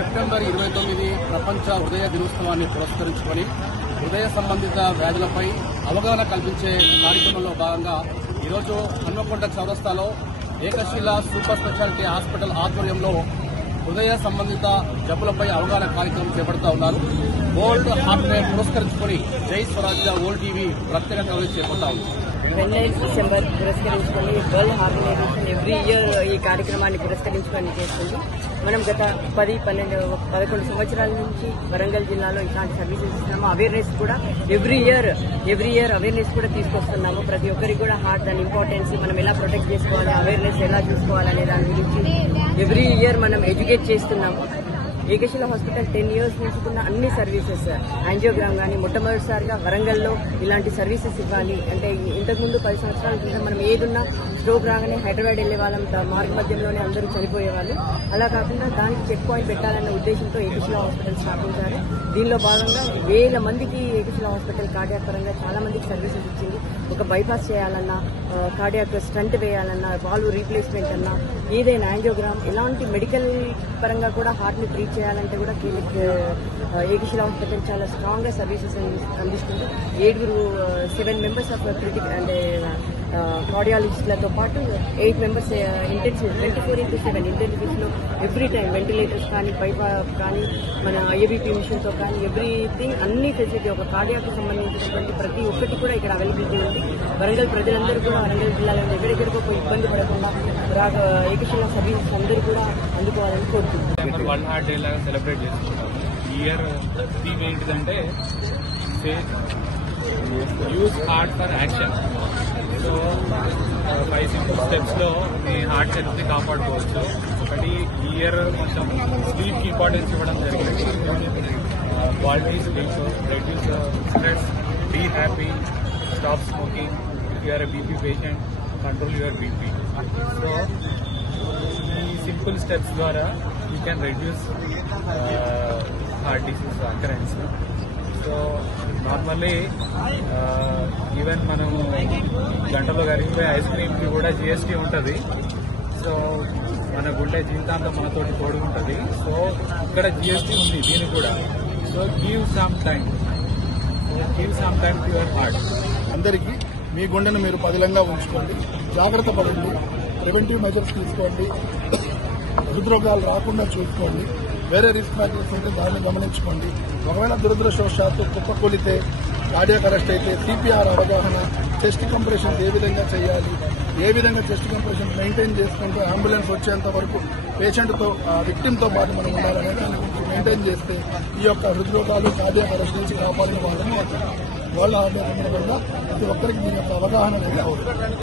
September 29 ప్రపంచ హృదయ దినోత్సవాన్ని పురస్కరించుకొని హృదయ సంబంధిత వ్యాధులపై అవగాహన కల్పించే కార్యక్రమంలో భాగంగా ఈరోజు హన్మకొండ చౌరస్తాలో ఏకశిల సూపర్ స్పెషాలిటీ హాస్పిటల్ ఆధ్వర్యంలో హృదయ సంబంధిత జబ్బులపై అవగాహన కార్యక్రమం చేపడుతూ ఉన్నారు. వరల్డ్ హార్ట్ డే పురస్కరించుకొని జై స్వరాజ్య వరల్డ్ టీవీ ప్రత్యేక కవరేజ్ చేపడతా ఉంది. 29 డిసెంబర్ పురస్కరించుకొని వరల్డ్ ఆర్గనైజేషన్ ఎవ్రీ ఇయర్ ఈ కార్యక్రమాన్ని పురస్కరించుకొని చేస్తుంది. మనం గత 10-11 సంవత్సరాల నుంచి వరంగల్ జిల్లాలో ఇలాంటి సర్వీసెస్ ఇస్తున్నాము. అవేర్నెస్ కూడా ఎవ్రీ ఇయర్ అవేర్నెస్ కూడా తీసుకొస్తున్నాము. ప్రతి ఒక్కరికి కూడా హార్ట్ దాని ఇంపార్టెన్స్, మనం ఎలా ప్రొటెక్ట్ చేసుకోవాలి, అవేర్నెస్ ఎలా చూసుకోవాలనే దాని గురించి ఎవ్రీ ఇయర్ మనం ఎడ్యుకేట్ చేస్తున్నాము. ఏకశిల హాస్పిటల్ 10 years నుంచి ఉన్న అన్ని సర్వీసెస్, యాంజియోగ్రామ్ కానీ మొట్టమొదటిసారిగా వరంగల్లో ఇలాంటి సర్వీసెస్ ఇవ్వాలి అంటే, ఇంతకుముందు 10 సంవత్సరాల క్రితం మనం ఏదున్నా స్ట్రోక్ రాగానే హైదరాబాద్ వెళ్లే వాళ్ళం, మార్గ మధ్యంలోనే అందరూ చనిపోయేవాళ్ళు. అలా కాకుండా దానికి చెక్ పాయింట్ పెట్టాలన్న ఉద్దేశంతో ఏకశిల హాస్పిటల్ స్థాపించారు. దీనిలో భాగంగా వేల మందికి ఏకశిల హాస్పిటల్ కార్డియాక్ పరంగా చాలా మందికి సర్వీసెస్ ఇచ్చింది. ఒక బైపాస్ చేయాలన్నా, కార్డియాక్ స్టంట్ వేయాలన్నా, వాల్వ్ రీప్లేస్మెంట్ అన్నా, ఏదైనా యాంజియోగ్రామ్, ఎలాంటి మెడికల్ పరంగా కూడా హార్ట్ ని ట్రీట్ చేయాలంటే కూడా ఏకశిల హాస్పిటల్ చాలా స్ట్రాంగ్ గా సర్వీసెస్ అందిస్తుంది. 7 members ఆఫ్ క్రిటికల్ అంటే కార్డియాలజిస్టులతో పాటు 8 members ఇంటెన్సివ్ 24/7 ఇంటెన్సివ్స్ లో ఎవ్రీ టైం వెంటిలేటర్స్ కానీ, పైపాప్ కానీ, మన ఐఏబీపీ మిషన్ తో కానీ ఎవ్రీథింగ్ అన్ని ఫెసిలిటీ, ఒక కార్డియాక్ సంబంధించినటువంటి ప్రతి ఒక్కటి కూడా ఇక్కడ అవైలబిలిటీ ఉంది. వరంగల్ ప్రజలందరూ కూడా వరంగల్ జిల్లాలో ఎక్కడెక్కడికో ఇబ్బంది పడకుండా ఏకశిల సర్వీసెస్ అందరూ కూడా అందుకోవాలని కోరుకుంటున్నాం. వరల్డ్ హార్ట్ డే లాగా సెలబ్రేట్ చేసుకుంటాము. ఈ ఇయర్ థీమ్ ఏంటిదంటే use heart for action. So 5 simple steps లో మీ హార్ట్ హెల్త్ ని కాపాడుకోవచ్చు. ఒకటి, ఈ ఇయర్ కొంచెం స్లీప్ కి ఇంపార్టెన్స్ ఇవ్వడం జరిగింది. Quality sleep, reduce stress, be happy, stop smoking, if you're BP patient, control your BP. So ఈ సింపుల్ స్టెప్స్ ద్వారా you can reduce heart disease occurrence. So normally even మనము గంటలో కరిగిపోయే ఐస్ క్రీమ్ కి కూడా GST ఉంటుంది. సో మన గుండె జీవితాంతం మనతోటి తోడు ఉంటుంది. సో ఇక్కడ GST ఉంది దీనికి కూడా. So give some time to your heart. అందరికీ మీ గుండెను మీరు పదిలంగా ఉంచుకోండి, జాగ్రత్త పడండి, ప్రివెంటివ్ మెజర్స్ తీసుకోండి, హృద్రోగాలు రాకుండా చూసుకోండి, వేరే రిస్క్ ఫ్యాక్టర్స్ ఉంటే దాన్ని గమనించుకోండి. ఒకవేళ దురదృష్టవశాత్తు కుప్పకూలితే, కార్డియాక్ అరెస్ట్ అయితే CPR అవగాహన, చెస్ట్ కంప్రెషన్స్ ఏ విధంగా చేయాలి, ఏ విధంగా చెస్ట్ కంప్రెషన్స్ మెయింటైన్ చేసుకుంటూ అంబులెన్స్ వచ్చేంత వరకు పేషెంట్తో విక్టిమ్తో పాటు మనం ఉండాలనే దాని గురించి మెయింటైన్ చేస్తే ఈ యొక్క హృద్రోగాలు, కార్డియాక్ అరెస్ట్ నుంచి కాపాడిన వాళ్ళని వాళ్ళ సందర్భంగా ప్రతి ఒక్కరికి దీని యొక్క అవగాహన అనేది అవసరం.